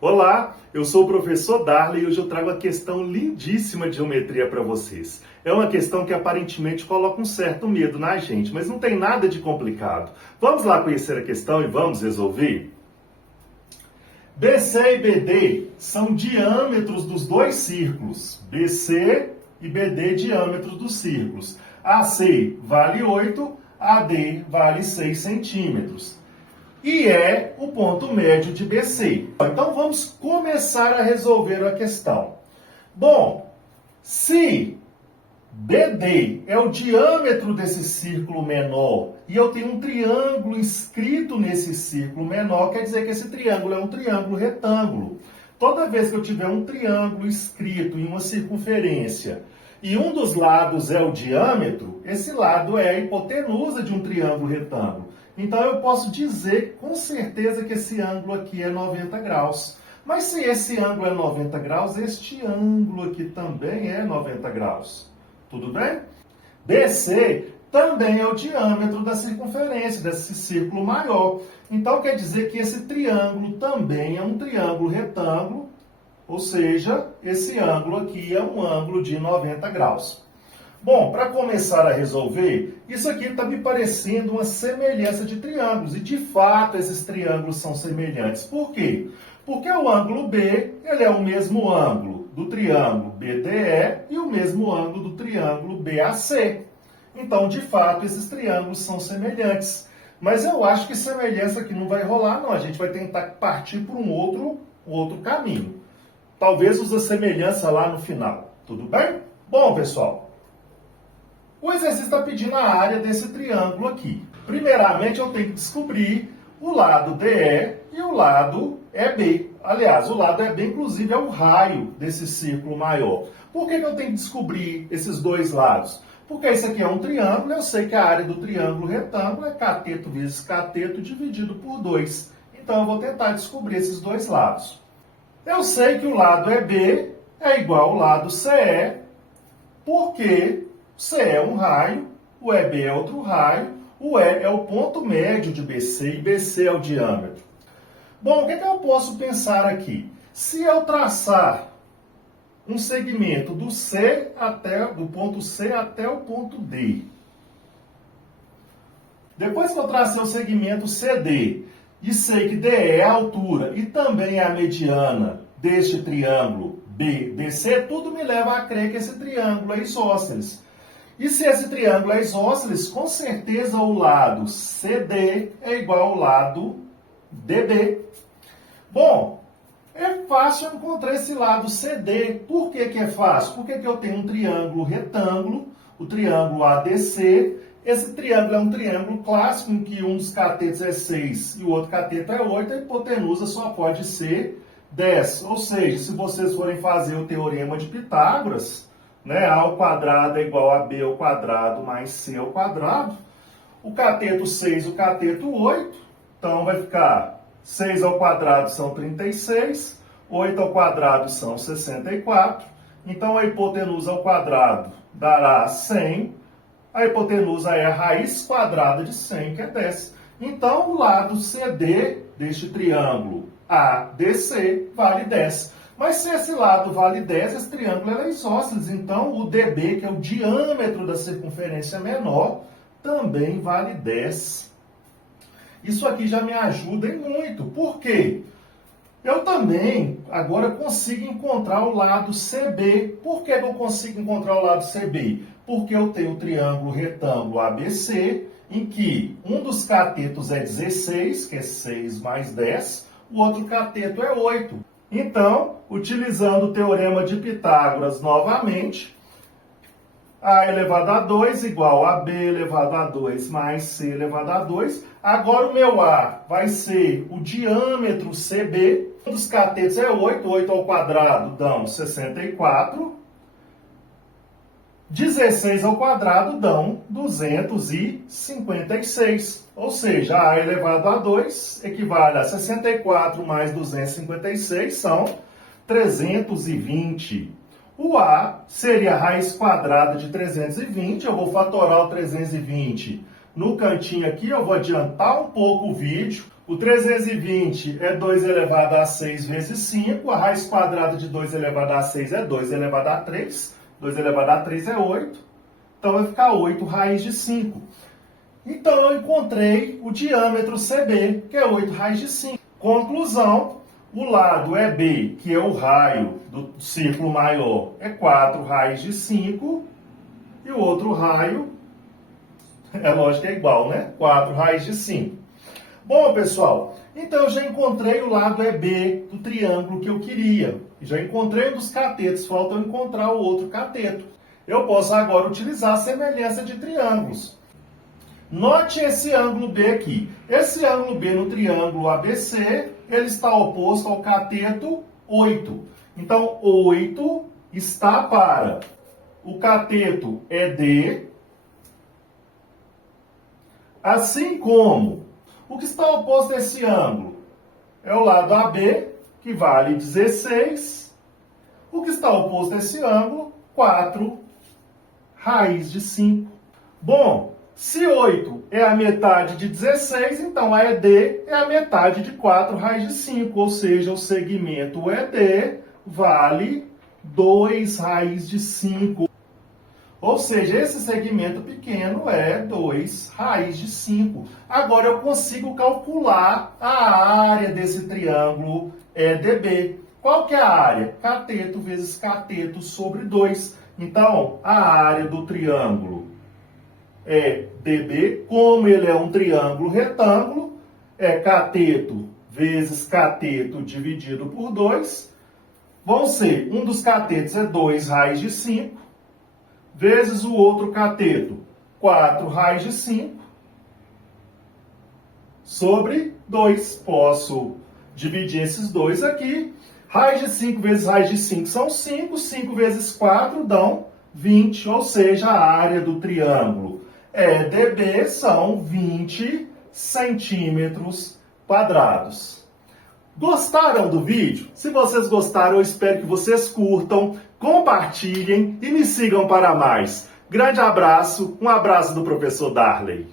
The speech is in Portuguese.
Olá, eu sou o professor Darley e hoje eu trago a questão lindíssima de geometria para vocês. É uma questão que aparentemente coloca um certo medo na gente, mas não tem nada de complicado. Vamos lá conhecer a questão e vamos resolver? BC e BD são diâmetros dos dois círculos. BC e BD diâmetros dos círculos. AC vale 8, AD vale 6 centímetros. E é o ponto médio de BC. Então vamos começar a resolver a questão. Bom, se BD é o diâmetro desse círculo menor e eu tenho um triângulo inscrito nesse círculo menor, quer dizer que esse triângulo é um triângulo retângulo. Toda vez que eu tiver um triângulo inscrito em uma circunferência e um dos lados é o diâmetro, esse lado é a hipotenusa de um triângulo retângulo. Então eu posso dizer com certeza que esse ângulo aqui é 90 graus. Mas se esse ângulo é 90 graus, este ângulo aqui também é 90 graus. Tudo bem? BC também é o diâmetro da circunferência desse círculo maior. Então quer dizer que esse triângulo também é um triângulo retângulo, ou seja, esse ângulo aqui é um ângulo de 90 graus. Bom, para começar a resolver, isso aqui está me parecendo uma semelhança de triângulos. E de fato esses triângulos são semelhantes. Por quê? Porque o ângulo B ele é o mesmo ângulo do triângulo BDE e o mesmo ângulo do triângulo BAC. Então, de fato, esses triângulos são semelhantes. Mas eu acho que semelhança aqui não vai rolar, não. A gente vai tentar partir por um outro caminho. Talvez use a semelhança lá no final. Tudo bem? Bom, pessoal. O exercício está pedindo a área desse triângulo aqui. Primeiramente, eu tenho que descobrir o lado DE e o lado EB. Aliás, o lado EB, inclusive, é o raio desse círculo maior. Por que eu tenho que descobrir esses dois lados? Porque isso aqui é um triângulo, eu sei que a área do triângulo retângulo é cateto vezes cateto dividido por 2. Então, eu vou tentar descobrir esses dois lados. Eu sei que o lado EB é igual ao lado CE, porque C é um raio, o EB é outro raio, o E é o ponto médio de BC e BC é o diâmetro. Bom, o que eu posso pensar aqui? Se eu traçar um segmento do ponto C até o ponto D, depois que eu tracei o segmento CD e sei que DE é a altura e também é a mediana deste triângulo BDC, tudo me leva a crer que esse triângulo é isósceles. E se esse triângulo é isósceles, com certeza o lado CD é igual ao lado DB. Bom, é fácil encontrar esse lado CD. Por que é fácil? Porque eu tenho um triângulo retângulo, o triângulo ADC. Esse triângulo é um triângulo clássico em que um dos catetos é 6 e o outro cateto é 8. A hipotenusa só pode ser 10. Ou seja, se vocês forem fazer o teorema de Pitágoras, A ao quadrado é igual a B ao quadrado mais C ao quadrado. O cateto 6 e o cateto 8. Então vai ficar 6 ao quadrado são 36. 8 ao quadrado são 64. Então a hipotenusa ao quadrado dará 100. A hipotenusa é a raiz quadrada de 100, que é 10. Então o lado CD deste triângulo ADC vale 10. Mas se esse lado vale 10, esse triângulo é isósceles. Então, o DB, que é o diâmetro da circunferência menor, também vale 10. Isso aqui já me ajuda em muito. Por quê? Eu também agora consigo encontrar o lado CB. Por que eu consigo encontrar o lado CB? Porque eu tenho o triângulo retângulo ABC, em que um dos catetos é 16, que é 6 mais 10, o outro cateto é 8. Então, utilizando o teorema de Pitágoras novamente, A elevado a 2 igual a B elevado a 2 mais C elevado a 2. Agora o meu A vai ser o diâmetro CB. Um dos catetos é 8, 8 ao quadrado dão 64. 16 ao quadrado dão 256. Ou seja, A elevado a 2 equivale a 64 mais 256, são 320. O A seria a raiz quadrada de 320. Eu vou fatorar o 320 no cantinho aqui. Eu vou adiantar um pouco o vídeo. O 320 é 2 elevado a 6 vezes 5. A raiz quadrada de 2 elevado a 6 é 2 elevado a 3. 2 elevado a 3 é 8. Então vai ficar 8 raiz de 5. Então eu encontrei o diâmetro CB, que é 8 raiz de 5. Conclusão, o lado EB, que é o raio do círculo maior, é 4 raiz de 5. E o outro raio, é lógico que é igual, né? 4 raiz de 5. Bom, pessoal, então eu já encontrei o lado EB do triângulo que eu queria. Já encontrei um dos catetos, falta eu encontrar o outro cateto. Eu posso agora utilizar a semelhança de triângulos. Note esse ângulo B aqui. Esse ângulo B no triângulo ABC, ele está oposto ao cateto 8. Então, 8 está para o cateto ED, assim como o que está oposto a esse ângulo é o lado AB, que vale 16. O que está oposto a esse ângulo, 4 raiz de 5. Bom, se 8 é a metade de 16, então a ED é a metade de 4 raiz de 5, ou seja, o segmento ED vale 2 raiz de 5. Ou seja, esse segmento pequeno é 2 raiz de 5. Agora eu consigo calcular a área desse triângulo EDB. Qual que é a área? Cateto vezes cateto sobre 2. Então, a área do triângulo EDB, como ele é um triângulo retângulo, é cateto vezes cateto dividido por 2. Vão ser, um dos catetos é 2 raiz de 5, vezes o outro cateto, 4 raiz de 5, sobre 2. Posso dividir esses dois aqui. Raiz de 5 vezes raiz de 5 são 5. 5 vezes 4 dão 20, ou seja, a área do triângulo EDB são 20 centímetros quadrados. Gostaram do vídeo? Se vocês gostaram, eu espero que vocês curtam, compartilhem e me sigam para mais. Grande abraço, um abraço do professor Darley.